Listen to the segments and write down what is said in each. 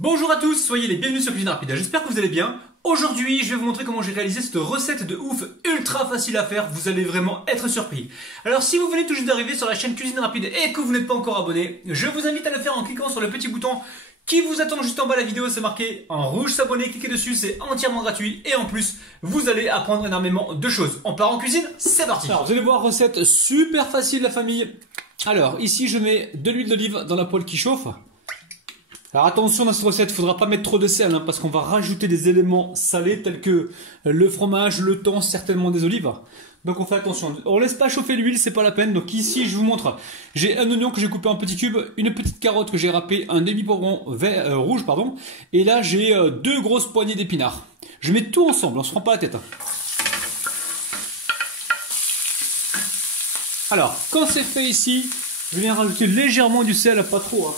Bonjour à tous, soyez les bienvenus sur Cuisine Rapide, j'espère que vous allez bien. Aujourd'hui, je vais vous montrer comment j'ai réalisé cette recette de ouf ultra facile à faire, vous allez vraiment être surpris. Alors si vous venez tout juste d'arriver sur la chaîne Cuisine Rapide et que vous n'êtes pas encore abonné, je vous invite à le faire en cliquant sur le petit bouton qui vous attend juste en bas de la vidéo, c'est marqué en rouge s'abonner, cliquez dessus, c'est entièrement gratuit et en plus, vous allez apprendre énormément de choses. On part en cuisine, c'est parti. Alors vous allez voir, recette super facile la famille. Alors ici je mets de l'huile d'olive dans la poêle qui chauffe. Alors attention dans cette recette, il ne faudra pas mettre trop de sel hein, parce qu'on va rajouter des éléments salés tels que le fromage, le thon, certainement des olives. Donc on fait attention. On laisse pas chauffer l'huile, c'est pas la peine. Donc ici je vous montre, j'ai un oignon que j'ai coupé en petits cubes, une petite carotte que j'ai râpée, un demi-poivron rouge pardon, et là j'ai deux grosses poignées d'épinards. Je mets tout ensemble, on se prend pas la tête. Alors quand c'est fait ici, je viens rajouter légèrement du sel, pas trop. Hein.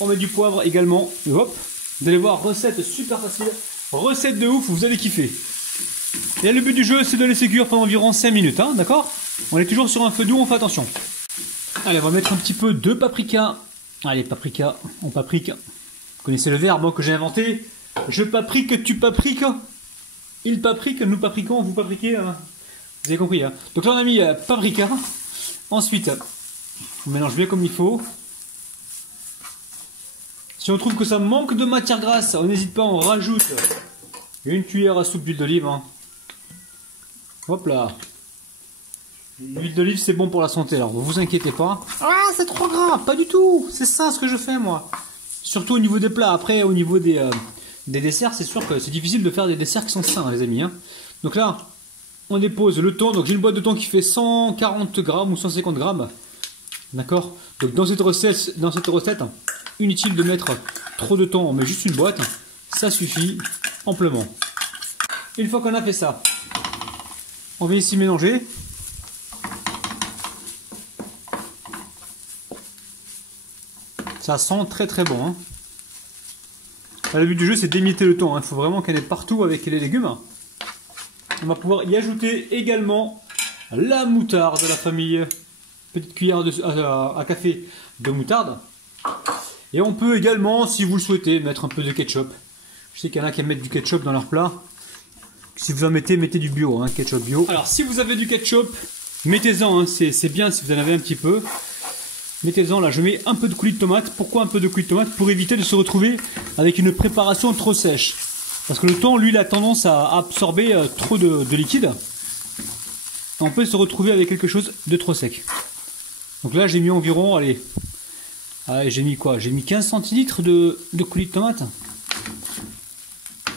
On met du poivre également. Et hop, vous allez voir, recette super facile. Recette de ouf, vous allez kiffer. Et le but du jeu, c'est de laisser cuire pendant environ 5 minutes. Hein, d'accord? On est toujours sur un feu doux, on fait attention. Allez, on va mettre un petit peu de paprika. Allez, paprika, on paprike. Vous connaissez le verbe que j'ai inventé. Je paprike, tu papriques. Il paprike, nous paprikons, vous papriquez. Hein. Vous avez compris. Hein. Donc là, on a mis paprika. Ensuite, on mélange bien comme il faut. Si on trouve que ça manque de matière grasse, on n'hésite pas, on rajoute une cuillère à soupe d'huile d'olive. Hein. Hop là. L'huile d'olive c'est bon pour la santé, alors vous inquiétez pas. Ah, c'est trop gras, pas du tout. C'est ça ce que je fais moi. Surtout au niveau des plats. Après au niveau des desserts, c'est sûr que c'est difficile de faire des desserts qui sont sains les amis. Hein. Donc là, on dépose le thon. Donc j'ai une boîte de thon qui fait 140 grammes ou 150 grammes. D'accord. Donc dans cette recette, inutile de mettre trop de thon, on met juste une boîte, ça suffit amplement. Une fois qu'on a fait ça, on vient ici mélanger. Ça sent très très bon. Hein. Là, le but du jeu c'est d'émietter le thon, il faut vraiment qu'il y en ait partout avec les légumes. On va pouvoir y ajouter également la moutarde de la famille. Petite cuillère à café de moutarde. Et on peut également, si vous le souhaitez, mettre un peu de ketchup. Je sais qu'il y en a qui mettent du ketchup dans leur plat. Si vous en mettez, mettez du bio, hein, ketchup bio. Alors si vous avez du ketchup, mettez-en, hein, c'est bien si vous en avez un petit peu. Mettez-en, là je mets un peu de coulis de tomate. Pourquoi un peu de coulis de tomate? Pour éviter de se retrouver avec une préparation trop sèche. Parce que le thon, lui, il a tendance à absorber trop de liquide. On peut se retrouver avec quelque chose de trop sec. Donc là j'ai mis environ, allez, j'ai mis quoi? J'ai mis 15 centilitres de coulis de tomate.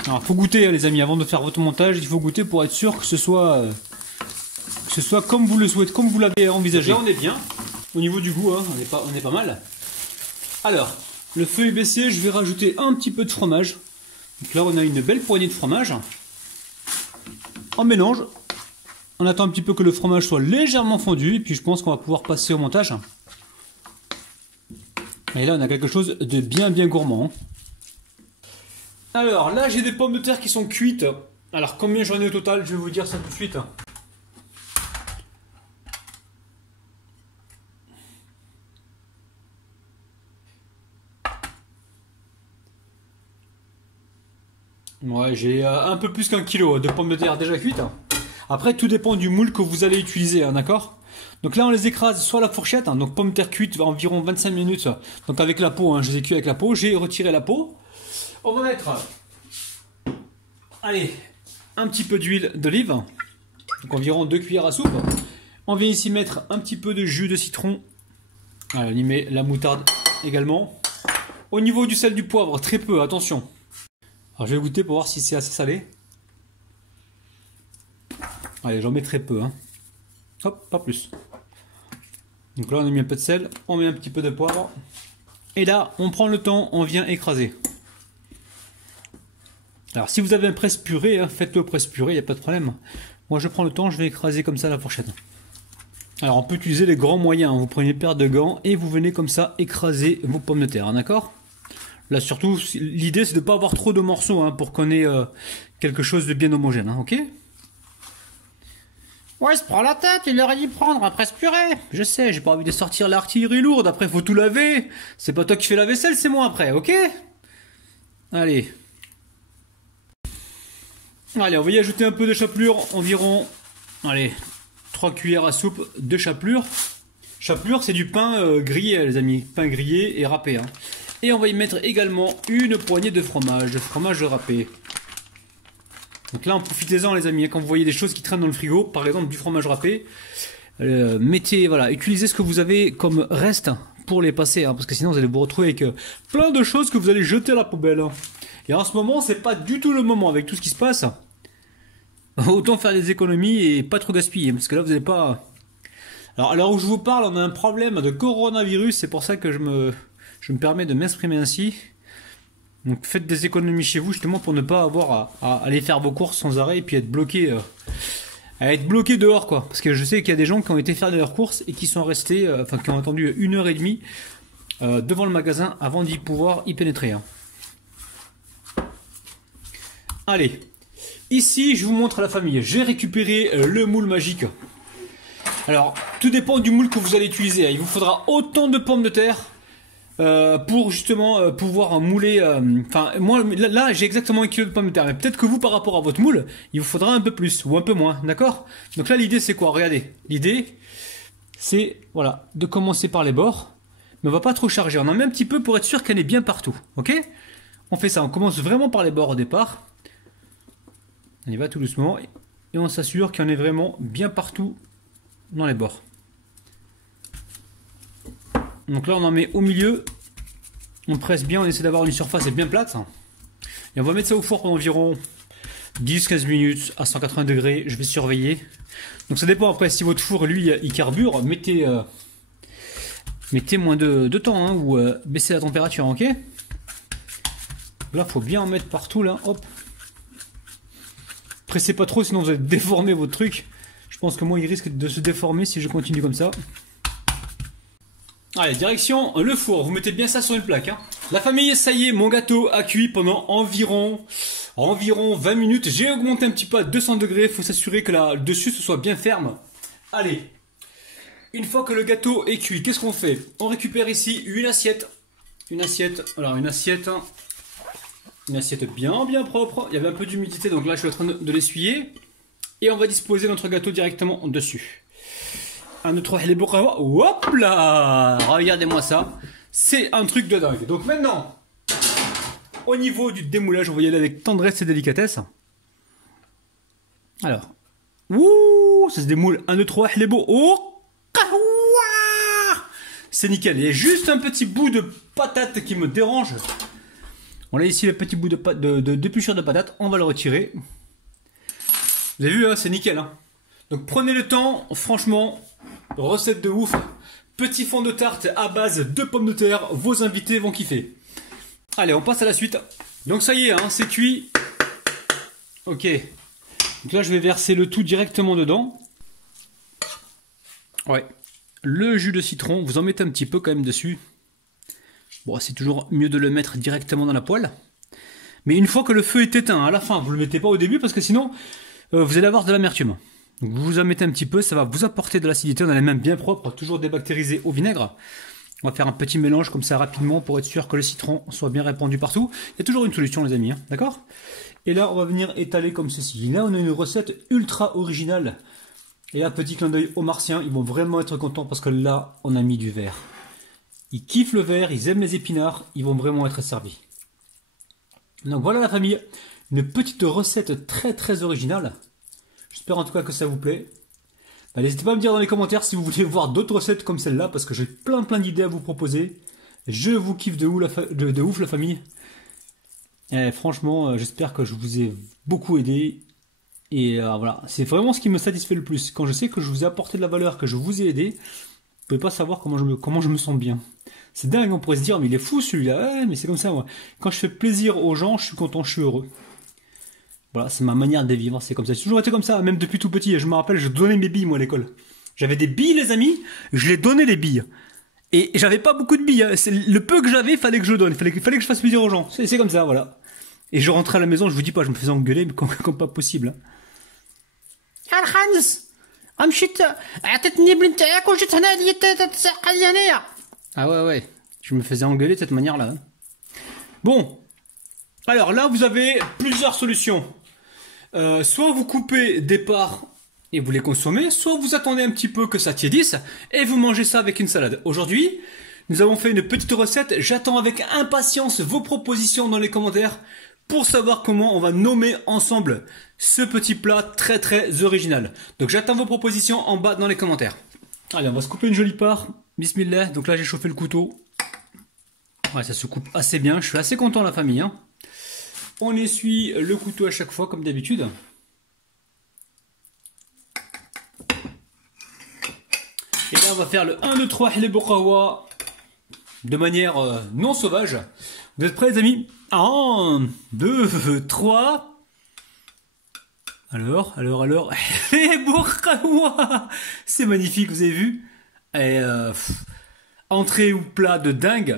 Alors faut goûter hein, les amis, avant de faire votre montage, il faut goûter pour être sûr que ce soit comme vous le souhaitez, comme vous l'avez envisagé. Là on est bien, au niveau du goût, hein, on est pas mal. Alors, le feu est baissé, je vais rajouter un petit peu de fromage. Donc là on a une belle poignée de fromage. On mélange. On attend un petit peu que le fromage soit légèrement fondu, et puis je pense qu'on va pouvoir passer au montage. Et là, on a quelque chose de bien gourmand. Alors là, j'ai des pommes de terre qui sont cuites. Alors combien j'en ai au total? Je vais vous dire ça tout de suite. Ouais, j'ai un peu plus qu'1 kilo de pommes de terre déjà cuites. Après, tout dépend du moule que vous allez utiliser, hein, d'accord? Donc là, on les écrase soit à la fourchette, hein, donc pommes de terre cuites environ 25 minutes. Donc avec la peau, hein, je les ai cuits avec la peau. J'ai retiré la peau. On va mettre, allez, un petit peu d'huile d'olive, donc environ 2 cuillères à soupe. On vient ici mettre un petit peu de jus de citron. Allez, on y met la moutarde également. Au niveau du sel, du poivre, très peu, attention. Alors je vais goûter pour voir si c'est assez salé. Allez, j'en mets très peu. Hein. Hop, pas plus. Donc là, on a mis un peu de sel, on met un petit peu de poivre. Et là, on prend le temps, on vient écraser. Alors, si vous avez un presse-purée, hein, faites-le au presse-purée, il n'y a pas de problème. Moi, je prends le temps, je vais écraser comme ça la fourchette. Alors, on peut utiliser les grands moyens. Hein. Vous prenez une paire de gants et vous venez comme ça écraser vos pommes de terre, hein, d'accord? Là, surtout, l'idée, c'est de ne pas avoir trop de morceaux hein, pour qu'on ait quelque chose de bien homogène, hein, ok? Ouais, il se prend la tête, il aurait dû prendre un presse-purée. Je sais, j'ai pas envie de sortir l'artillerie lourde, après faut tout laver. C'est pas toi qui fais la vaisselle, c'est moi après, ok? Allez. Allez, on va y ajouter un peu de chapelure, environ, allez, 3 cuillères à soupe de chapelure. Chapelure, c'est du pain grillé, les amis. Pain grillé et râpé. Hein. Et on va y mettre également une poignée de fromage râpé. Donc là, profitez-en, les amis. Quand vous voyez des choses qui traînent dans le frigo, par exemple du fromage râpé, mettez, voilà, utilisez ce que vous avez comme reste pour les passer, hein, parce que sinon vous allez vous retrouver avec plein de choses que vous allez jeter à la poubelle. Hein. Et en ce moment, c'est pas du tout le moment avec tout ce qui se passe. Autant faire des économies et pas trop gaspiller, parce que là, vous n'allez pas. Alors, à l'heure où je vous parle, on a un problème de coronavirus, c'est pour ça que je me permets de m'exprimer ainsi. Donc faites des économies chez vous justement pour ne pas avoir à aller faire vos courses sans arrêt et puis être bloqué dehors quoi. Parce que je sais qu'il y a des gens qui ont été faire leurs courses et qui sont restés, qui ont attendu 1h30 devant le magasin avant d'y pouvoir y pénétrer. Hein. Allez, ici je vous montre la famille. J'ai récupéré le moule magique. Alors, tout dépend du moule que vous allez utiliser. Il vous faudra autant de pommes de terre pour justement pouvoir mouler. Moi là j'ai exactement 1 kg de pommes de terre. Mais peut-être que vous, par rapport à votre moule, il vous faudra un peu plus ou un peu moins. D'accord? Donc là, l'idée c'est quoi? Regardez. L'idée c'est voilà, de commencer par les bords. Mais on va pas trop charger. On en met un petit peu pour être sûr qu'elle est bien partout. Ok? On fait ça. On commence vraiment par les bords au départ. On y va tout doucement. Et on s'assure qu'il y en est vraiment bien partout dans les bords. Donc là on en met au milieu, on presse bien, on essaie d'avoir une surface bien plate. Et on va mettre ça au four pendant environ 10-15 minutes à 180 degrés, je vais surveiller. Donc ça dépend après si votre four lui il carbure, mettez moins de temps hein, ou baissez la température, ok. Là il faut bien en mettre partout là, hop. Pressez pas trop sinon vous allez déformer votre truc. Je pense que moi il risque de se déformer si je continue comme ça. Allez, direction le four, vous mettez bien ça sur une plaque. Hein. La famille, ça y est, mon gâteau a cuit pendant environ 20 minutes. J'ai augmenté un petit peu à 200 degrés, il faut s'assurer que le dessus ce soit bien ferme. Allez, une fois que le gâteau est cuit, qu'est-ce qu'on fait? On récupère ici une assiette. Une assiette bien propre. Il y avait un peu d'humidité, donc là je suis en train de l'essuyer. Et on va disposer notre gâteau directement dessus. 1, 2, 3, les blocs. Hop là! Regardez-moi ça. C'est un truc de dingue. Donc maintenant, au niveau du démoulage, on va y aller avec tendresse et délicatesse. Alors, ça se démoule. 1, 2, 3, les beaux. Oh! C'est nickel. Il y a juste un petit bout de patate qui me dérange. On a ici le petit bout d'épluchure de patate. On va le retirer. Vous avez vu, hein, c'est nickel. Hein. Donc prenez le temps, franchement. Recette de ouf, petit fond de tarte à base de pommes de terre, vos invités vont kiffer. Allez, on passe à la suite. Donc ça y est, hein, c'est cuit. Ok. Donc là, je vais verser le tout directement dedans. Ouais. Le jus de citron, vous en mettez un petit peu quand même dessus. Bon, c'est toujours mieux de le mettre directement dans la poêle. Mais une fois que le feu est éteint, à la fin, vous ne le mettez pas au début parce que sinon, vous allez avoir de l'amertume. Donc vous en mettez un petit peu, ça va vous apporter de l'acidité, on a les mains bien propres, toujours débactérisées au vinaigre. On va faire un petit mélange comme ça rapidement pour être sûr que le citron soit bien répandu partout. Il y a toujours une solution les amis, hein, d'accord? Et là on va venir étaler comme ceci. Là on a une recette ultra originale. Et là petit clin d'œil aux Martiens, ils vont vraiment être contents parce que là on a mis du verre. Ils kiffent le verre, ils aiment les épinards, ils vont vraiment être servis. Donc voilà la famille, une petite recette très très originale. J'espère en tout cas que ça vous plaît. N'hésitez pas à me dire dans les commentaires si vous voulez voir d'autres recettes comme celle-là, parce que j'ai plein d'idées à vous proposer. Je vous kiffe de ouf la famille. Et franchement, j'espère que je vous ai beaucoup aidé. Et voilà, c'est vraiment ce qui me satisfait le plus. Quand je sais que je vous ai apporté de la valeur, que je vous ai aidé, vous pouvez pas savoir comment je me sens bien. C'est dingue, on pourrait se dire, mais il est fou celui-là. Ouais, mais c'est comme ça, moi. Quand je fais plaisir aux gens, je suis content, je suis heureux. Voilà, c'est ma manière de vivre, c'est comme ça. J'ai toujours été comme ça, même depuis tout petit. Je me rappelle, je donnais mes billes, moi, à l'école. J'avais des billes, les amis, je les donnais les billes. Et j'avais pas beaucoup de billes. Hein. Le peu que j'avais, fallait que je le donne. Fallait que je fasse plaisir aux gens. C'est comme ça, voilà. Et je rentrais à la maison, je vous dis pas, je me faisais engueuler, mais comme pas possible. Ah ouais, je me faisais engueuler de cette manière-là. Bon. Alors là, vous avez plusieurs solutions. Soit vous coupez des parts et vous les consommez, soit vous attendez un petit peu que ça tiédisse et vous mangez ça avec une salade. Aujourd'hui, nous avons fait une petite recette. J'attends avec impatience vos propositions dans les commentaires pour savoir comment on va nommer ensemble ce petit plat très très original. Donc j'attends vos propositions en bas dans les commentaires. Allez, on va se couper une jolie part. Bismillah. Donc là, j'ai chauffé le couteau. Ouais, ça se coupe assez bien. Je suis assez content, la famille. Hein. On essuie le couteau à chaque fois, comme d'habitude. Et là, on va faire le 1, 2, 3 les bokawa de manière non sauvage. Vous êtes prêts, les amis? 1, 2, 3. Alors. Les bokawa! C'est magnifique, vous avez vu? Et, entrée ou plat de dingue.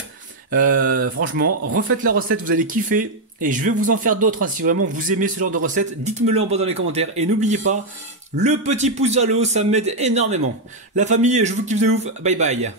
Franchement, refaites la recette, vous allez kiffer. Et je vais vous en faire d'autres, hein, si vraiment vous aimez ce genre de recette. Dites-me-le en bas dans les commentaires. Et n'oubliez pas, le petit pouce vers le haut, ça m'aide énormément. La famille, je vous kiffe de ouf. Bye bye.